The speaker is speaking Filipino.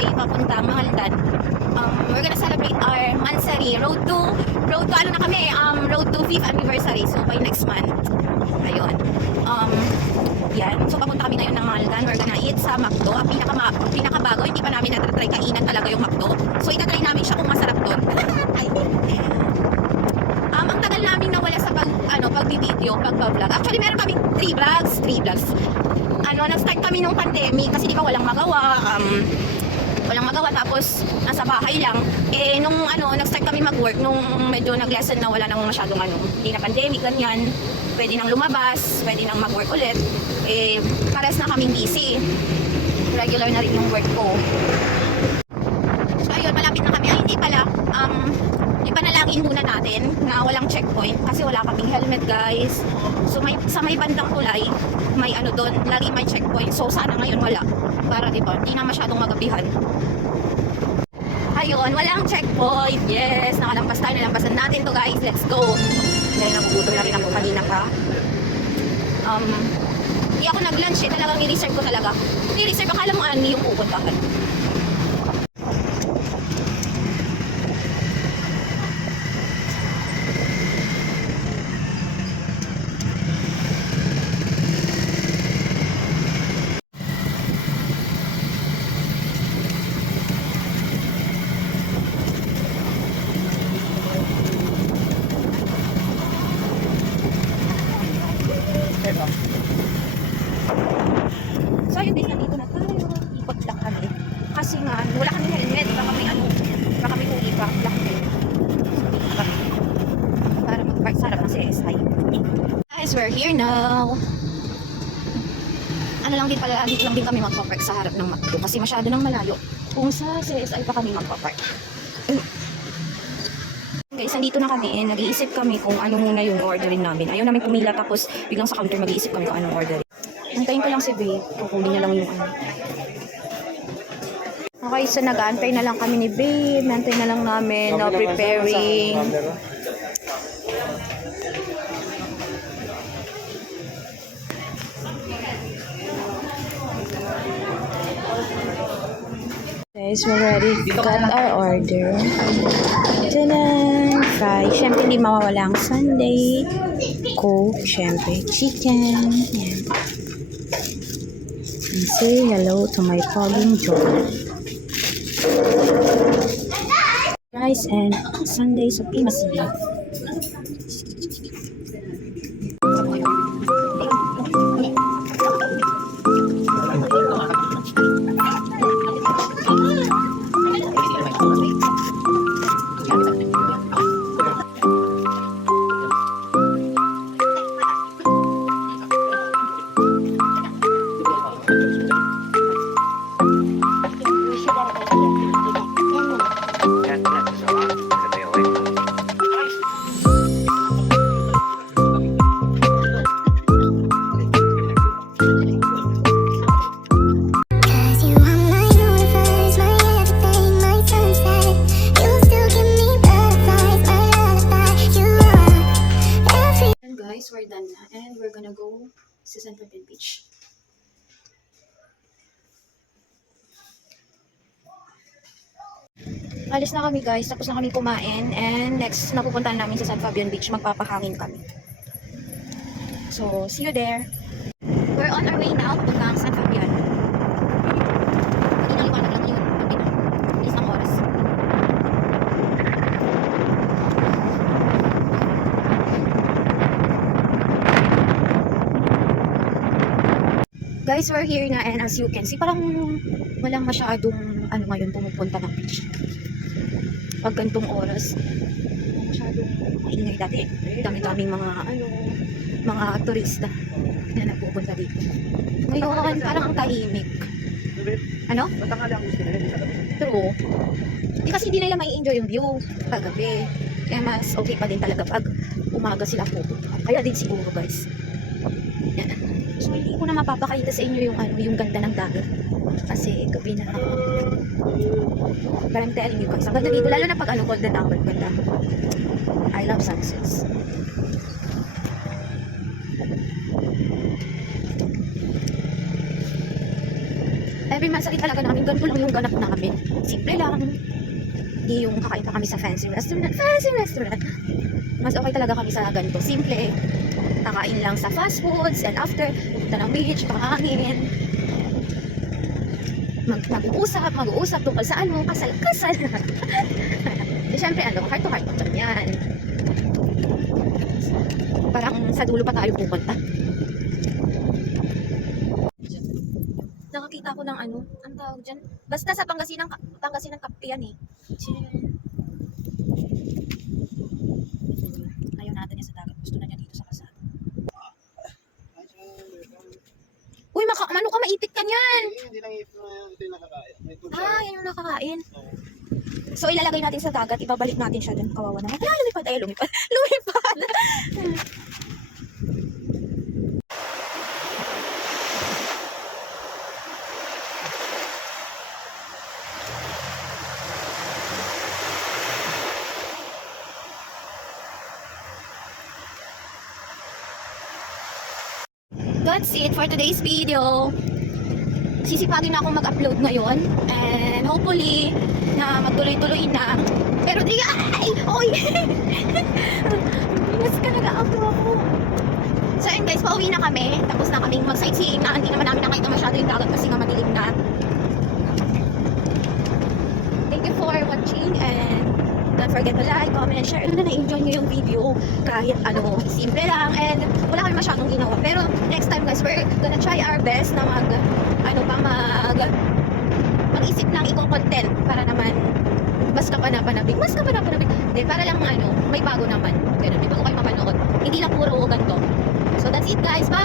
way papuntang Mahaldan. We're gonna celebrate our Mansari road to ano na kami, road to 5th anniversary. So by next month. Ayun. Yan. So papunta kami ngayon ng Mahaldan. We're gonna eat sa McDo. Ang pinakabago, hindi pa namin na-try kainan talaga yung McDo. So itatry namin siya kung masarap doon. Ang tagal namin nawala sa pag-video, pag-vlog. Actually, meron kami 3 vlogs. Nag-start kami nung pandemic kasi di ba walang magawa. Tapos nasa bahay lang. Nung nag-start kami mag-work, nung medyo nag-lesson na wala nang masyadong hindi na pandemic, ganyan. Pwede nang lumabas, pwede nang mag-work ulit. Pares na kaming busy. Regular na rin yung work ko. So ayun, malapit na kami. Ay, hindi pala. Ipanalangin muna natin na walang checkpoint kasi wala kaming helmet, guys. So sa may bandang tulay, may doon, lagi may checkpoint. So sana ngayon wala. Para diba, hindi na masyadong magabihan. Ayun, walang checkpoint. Yes, nakalampas tayo. Nalampasan natin to, guys. Let's go. Dahil nagugutom na rin ako kanina pa. Hindi ako nag-lunch talagang i-reserve ko talaga. I-reserve, akala mo yung pupuntahan. So ayun guys, nandito na tayo. Ikot lang kami. Kasi nga, wala kami helmet. Baka may huli pa. Black belt. So dito kami. Para mag-park sa harap ng CSI. Guys, we're here now. Dito lang din kami magpapark sa harap ng McDo. Kasi masyado nang malayo. Kung sa CSI pa kami magpapark. Guys, nandito na kami. Nag-iisip kami kung ano muna yung orderin namin. Ayaw namin pumila tapos biglang sa counter mag-iisip kami kung anong orderin. Antayin ko lang si Babe. Kukunin niya lang yung Okay, so nag-aantay na lang kami ni Babe. Nantay na lang namin. Preparing. Guys, we're ready. Got our order. Tanan! Fries. Siyempre, hindi mawawala ang sundae. Coke. Siyempre, chicken. Yan. And say hello to my fogging joy. Rice and sundae supremacy. We're done na and we're gonna go sa San Fernando Beach. Alis na kami guys, tapos na kami kumain and next napupuntahan namin sa San Fabian Beach, magpapahangin kami. So, see you there. We're on our way now papuntang San Fabian. Pag-inaliwanag lang yun, bilis ng oras. Guys, we're here na and as you can see, parang walang masyadong ngayon pumupunta ng beach. Pag gantong oras, masyadong ingay dati. Dami-daming mga turista na nagpupunta dito. Ngayon, parang ang tahimik. Ano? True. Kasi hindi nila may enjoy yung view paggabi. Kaya mas okay pa din talaga pag umaga sila pupunta. Kaya din siguro guys. Yan. So hindi ko na mapapakita sa inyo yung ganda ng dagat. Kasi gabi na ako. But I'm telling you guys, ang ganda dito. Lalo na pag golden hour, ganda. I love sunsets. Every pinansari talaga namin, ganito lang yung ganap namin. Simple lang. Hindi yung kakain pa kami sa fancy restaurant. Fancy restaurant. Mas okay talaga kami sa ganito. Simple. Kakain lang sa fast foods and after, pupunta ng beach, pakangin. Mag-uusap tungkol sa ano, kasal. Eh, syempre, heart to heart lang yan. Parang sa dulo pa tayo pupunta. Nakakita ko ng ang tawag dyan. Basta sa Pangasinan Kape yan eh. Ayaw natin yan sa dagat. Gusto na niya dito sa kasal. Uy, ano ka, maipit ka niyan. Hindi lang ito yung nakakain. Yan yung nakakain. So, ilalagay natin sa dagat. Ibabalik natin siya dun. Kawawa naman. Lumipad. Lumipad. That's it for today's video. Sisipagin na akong mag-upload ngayon and hopefully na magtuloy-tuloy na. Pero di ay! Oy! Mas ka nag-outro ako. So yun guys, pauwi na kami. Tapos na kaming mag-sightseeing na hindi naman namin nakita masyado yung dagat kasi nga madilim na. Thank you for watching and don't forget to like, comment, share. Na-enjoy nyo yung video kahit simple lang and wala kami masyadong ginawa. Pero next time guys, we're gonna try our best na mag-isip ng content para naman mas kapanapanabig. Then para lang may bago naman. Ganun, di ba ko kayo mapanood? Hindi lang puro ganito. So that's it guys, bye!